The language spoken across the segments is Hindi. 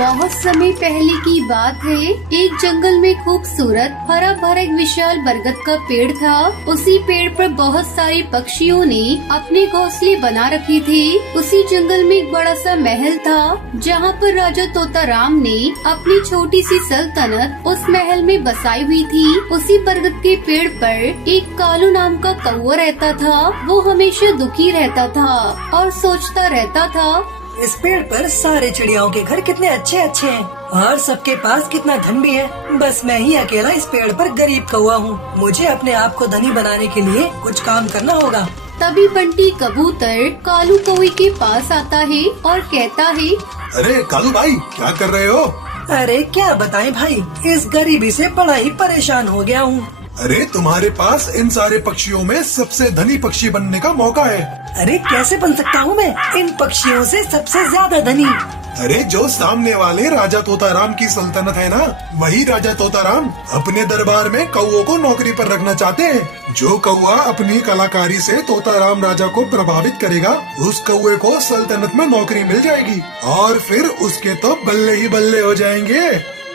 बहुत समय पहले की बात है। एक जंगल में खूबसूरत हरा भरा एक विशाल बरगद का पेड़ था। उसी पेड़ पर बहुत सारे पक्षियों ने अपने घोंसले बना रखे थे। उसी जंगल में एक बड़ा सा महल था, जहाँ पर राजा तोताराम ने अपनी छोटी सी सल्तनत उस महल में बसाई हुई थी। उसी बरगद के पेड़ पर एक कालू नाम का कौवा रहता था। वो हमेशा दुखी रहता था और सोचता रहता था, इस पेड़ पर सारे चिड़ियाओं के घर कितने अच्छे अच्छे हैं और सबके पास कितना धन भी है। बस मैं ही अकेला इस पेड़ पर गरीब कौवा हूँ। मुझे अपने आप को धनी बनाने के लिए कुछ काम करना होगा। तभी बंटी कबूतर कालू कौवे के पास आता है और कहता है, अरे कालू भाई, क्या कर रहे हो? अरे क्या बताएं भाई, इस गरीबी से बड़ा ही परेशान हो गया हूँ। अरे तुम्हारे पास इन सारे पक्षियों में सबसे धनी पक्षी बनने का मौका है। अरे कैसे बन सकता हूँ मैं इन पक्षियों से सबसे ज्यादा धनी? अरे जो सामने वाले राजा तोताराम की सल्तनत है ना, वही राजा तोताराम अपने दरबार में कौओं को नौकरी पर रखना चाहते हैं। जो कौआ अपनी कलाकारी से तोताराम राजा को प्रभावित करेगा, उस कौए को सल्तनत में नौकरी मिल जाएगी और फिर उसके तो बल्ले ही बल्ले हो जाएंगे।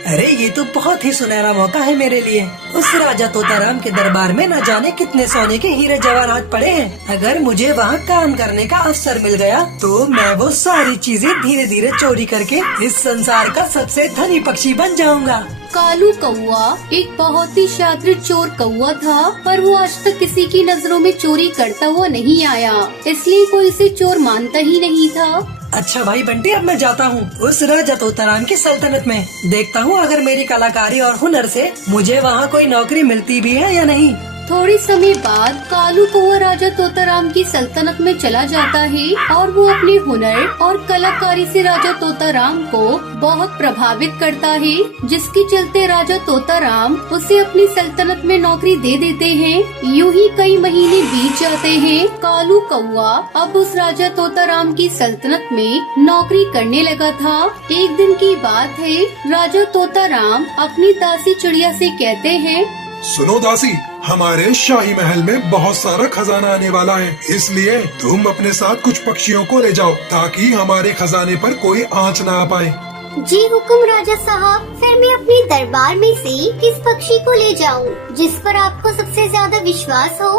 अरे ये तो बहुत ही सुनहरा मौका है मेरे लिए। उस राजा तोताराम के दरबार में न जाने कितने सोने के हीरे जवाहरात पड़े हैं। अगर मुझे वहाँ काम करने का अवसर मिल गया तो मैं वो सारी चीजें धीरे धीरे चोरी करके इस संसार का सबसे धनी पक्षी बन जाऊंगा। कालू कौवा एक बहुत ही शातिर चोर कौवा था, पर वो आज तक किसी की नजरों में चोरी करता हुआ नहीं आया, इसलिए कोई इसे चोर मानता ही नहीं था। अच्छा भाई बंटी, अब मैं जाता हूँ उस राजा तोताराम की सल्तनत में। देखता हूँ अगर मेरी कलाकारी और हुनर से मुझे वहाँ कोई नौकरी मिलती भी है या नहीं। थोड़ी समय बाद कालू कौवा राजा तोताराम की सल्तनत में चला जाता है और वो अपने हुनर और कलाकारी से राजा तोताराम को बहुत प्रभावित करता है, जिसके चलते राजा तोताराम उसे अपनी सल्तनत में नौकरी दे देते हैं। यूं ही कई महीने बीत जाते हैं। कालू कौवा अब उस राजा तोताराम की सल्तनत में नौकरी करने लगा था। एक दिन की बात है, राजा तोताराम अपनी दासी चिड़िया से कहते हैं, सुनो दासी, हमारे शाही महल में बहुत सारा खजाना आने वाला है, इसलिए तुम अपने साथ कुछ पक्षियों को ले जाओ ताकि हमारे खजाने पर कोई आंच ना आ पाए। जी हुक्म राजा साहब। फिर मैं अपने दरबार में से किस पक्षी को ले जाऊं जिस पर आपको सबसे ज्यादा विश्वास हो?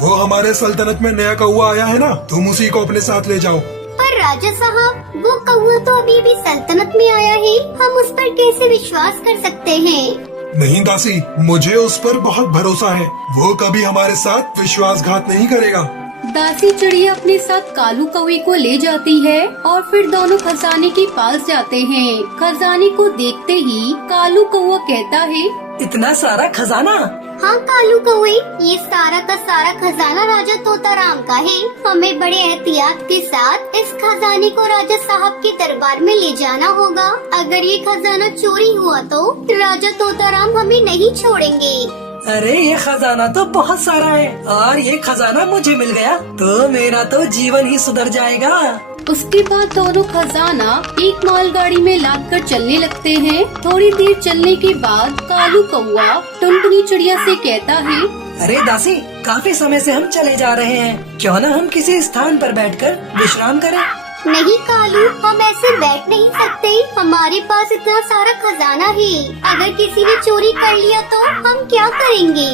वो हमारे सल्तनत में नया कौआ आया है ना, तुम उसी को अपने साथ ले जाओ। पर राजा साहब, वो कौआ तो अभी भी सल्तनत में आया है, हम उस पर कैसे विश्वास कर सकते हैं? नहीं दासी, मुझे उस पर बहुत भरोसा है, वो कभी हमारे साथ विश्वासघात नहीं करेगा। दासी चिड़िया अपने साथ कालू कौवे को ले जाती है और फिर दोनों खजाने के पास जाते हैं। खजाने को देखते ही कालू कौवा कहता है, इतना सारा खजाना? हाँ कालू कौवे, ये सारा का सारा खजाना राजा तोताराम का है। हमें बड़े एहतियात के साथ इस खजाने को राजा साहब के दरबार में ले जाना होगा। अगर ये खजाना चोरी हुआ तो राजा तोताराम हमें नहीं छोड़ेंगे। अरे ये खजाना तो बहुत सारा है और ये खजाना मुझे मिल गया तो मेरा तो जीवन ही सुधर जाएगा। उसके बाद दोनों खजाना एक मालगाड़ी में लादकर चलने लगते हैं। थोड़ी देर चलने के बाद कालू कौवा टुनटुनी चिड़िया से कहता है, अरे दासी, काफी समय से हम चले जा रहे हैं, क्यों न हम किसी स्थान पर बैठकर विश्राम करें? नहीं कालू, हम ऐसे बैठ नहीं सकते। हमारे पास इतना सारा खजाना है, अगर किसी ने चोरी कर लिया तो हम क्या करेंगे?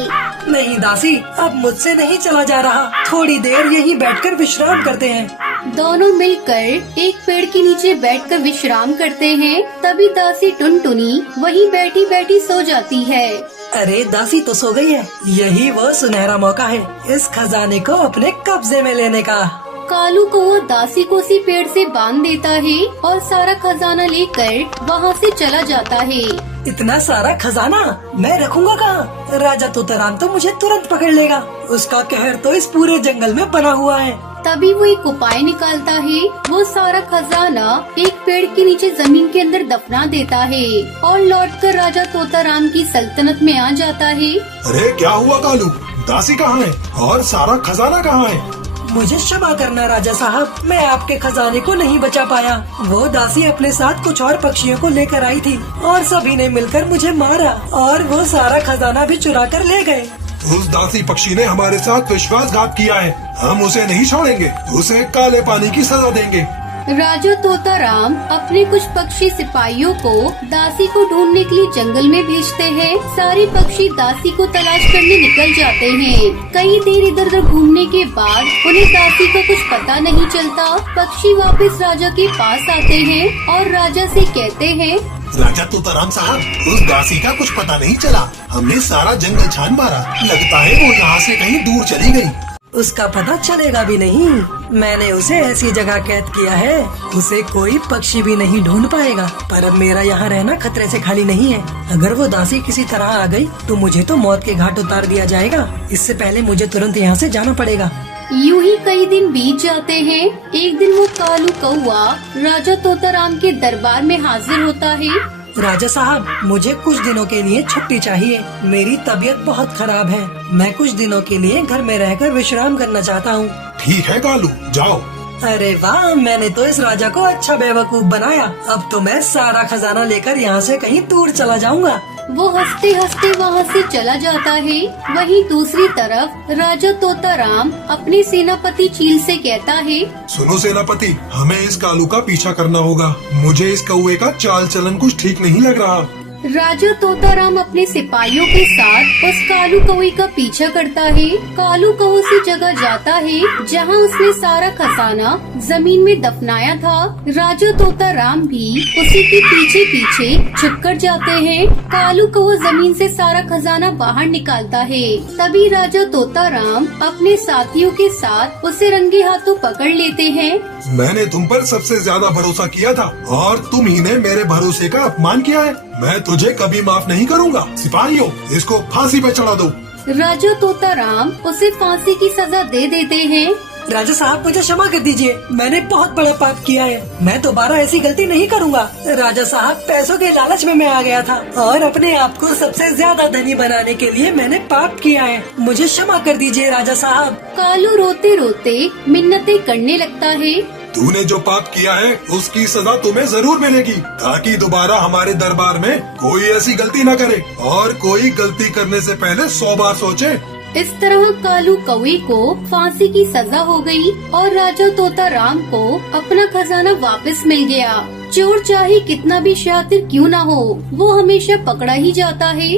नहीं दासी, अब मुझसे नहीं चला जा रहा, थोड़ी देर यहीं बैठकर विश्राम करते हैं। दोनों मिलकर एक पेड़ के नीचे बैठकर विश्राम करते हैं। तभी दासी टुनटुनी वहीं बैठी बैठी सो जाती है। अरे दासी तो सो गई है, यही वो सुनहरा मौका है इस खजाने को अपने कब्जे में लेने का। कालू कौवा दासी को उसी पेड़ से बांध देता है और सारा खजाना लेकर वहाँ से चला जाता है। इतना सारा खजाना मैं रखूंगा कहाँ? राजा तोताराम तो मुझे तुरंत पकड़ लेगा, उसका कहर तो इस पूरे जंगल में बना हुआ है। तभी वो एक उपाय निकालता है। वो सारा खजाना एक पेड़ के नीचे जमीन के अंदर दफना देता है और लौटकर राजा तोताराम की सल्तनत में आ जाता है। अरे क्या हुआ कालू, दासी कहाँ है और सारा खजाना कहाँ है? मुझे क्षमा करना राजा साहब, मैं आपके खजाने को नहीं बचा पाया। वो दासी अपने साथ कुछ और पक्षियों को लेकर आई थी और सभी ने मिलकर मुझे मारा और वो सारा खजाना भी चुरा कर ले गए। उस दासी पक्षी ने हमारे साथ विश्वासघात किया है, हम उसे नहीं छोड़ेंगे, उसे काले पानी की सजा देंगे। राजा तोताराम अपने कुछ पक्षी सिपाहियों को दासी को ढूंढने के लिए जंगल में भेजते हैं। सारे पक्षी दासी को तलाश करने निकल जाते हैं। कई देर इधर उधर घूमने के बाद उन्हें दासी का कुछ पता नहीं चलता। पक्षी वापस राजा के पास आते हैं और राजा से कहते हैं, राजा तोताराम साहब, उस दासी का कुछ पता नहीं चला। हमने सारा जंगल छान मारा, लगता है वो यहाँ से कहीं दूर चली गई। उसका पता चलेगा भी नहीं। मैंने उसे ऐसी जगह कैद किया है, उसे कोई पक्षी भी नहीं ढूंढ पाएगा। पर अब मेरा यहाँ रहना खतरे से खाली नहीं है। अगर वो दासी किसी तरह आ गई तो मुझे तो मौत के घाट उतार दिया जाएगा। इससे पहले मुझे तुरंत यहाँ से जाना पड़ेगा। यूं ही कई दिन बीत जाते हैं। एक दिन वो कालू कौआ राजा तोताराम के दरबार में हाजिर होता है। राजा साहब, मुझे कुछ दिनों के लिए छुट्टी चाहिए। मेरी तबीयत बहुत खराब है। मैं कुछ दिनों के लिए घर में रहकर विश्राम करना चाहता हूँ। ठीक है कालू, जाओ। अरे वाह, मैंने तो इस राजा को अच्छा बेवकूफ बनाया। अब तो मैं सारा खजाना लेकर यहाँ से कहीं दूर चला जाऊंगा। वो हंसते हंसते वहाँ से चला जाता है। वहीं दूसरी तरफ राजा तोताराम अपने सेनापति चील से कहता है, सुनो सेनापति, हमें इस कालू का पीछा करना होगा। मुझे इस कौवे का चाल चलन कुछ ठीक नहीं लग रहा। राजा तोताराम अपने सिपाहियों के साथ उस कालू कौवे का पीछा करता है। कालू कौवा उसी जगह जाता है जहां उसने सारा खजाना जमीन में दफनाया था। राजा तोताराम भी उसी के पीछे पीछे छुपकर जाते हैं। कालू कौवा जमीन से सारा खजाना बाहर निकालता है। तभी राजा तोताराम अपने साथियों के साथ उसे रंगे हाथों पकड़ लेते हैं। मैंने तुम पर सबसे ज्यादा भरोसा किया था और तुम ही ने मेरे भरोसे का अपमान किया है। मैं तुझे कभी माफ नहीं करूंगा। सिपाहियों, इसको फांसी पे चढ़ा दो। राजा तोताराम उसे फांसी की सजा दे देते हैं। राजा साहब, मुझे क्षमा कर दीजिए। मैंने बहुत बड़ा पाप किया है। मैं दोबारा ऐसी गलती नहीं करूंगा। राजा साहब, पैसों के लालच में मैं आ गया था और अपने आप को सबसे ज्यादा धनी बनाने के लिए मैंने पाप किया है। मुझे क्षमा कर दीजिए राजा साहब। कालू रोते रोते मिन्नतें करने लगता है। तूने जो पाप किया है उसकी सजा तुम्हें जरूर मिलेगी, ताकि दोबारा हमारे दरबार में कोई ऐसी गलती न करे और कोई गलती करने से पहले 100 बार सोचे। इस तरह कालू कौवे को फांसी की सजा हो गई और राजा तोताराम को अपना खजाना वापस मिल गया। चोर चाहे कितना भी शातिर क्यों न हो, वो हमेशा पकड़ा ही जाता है।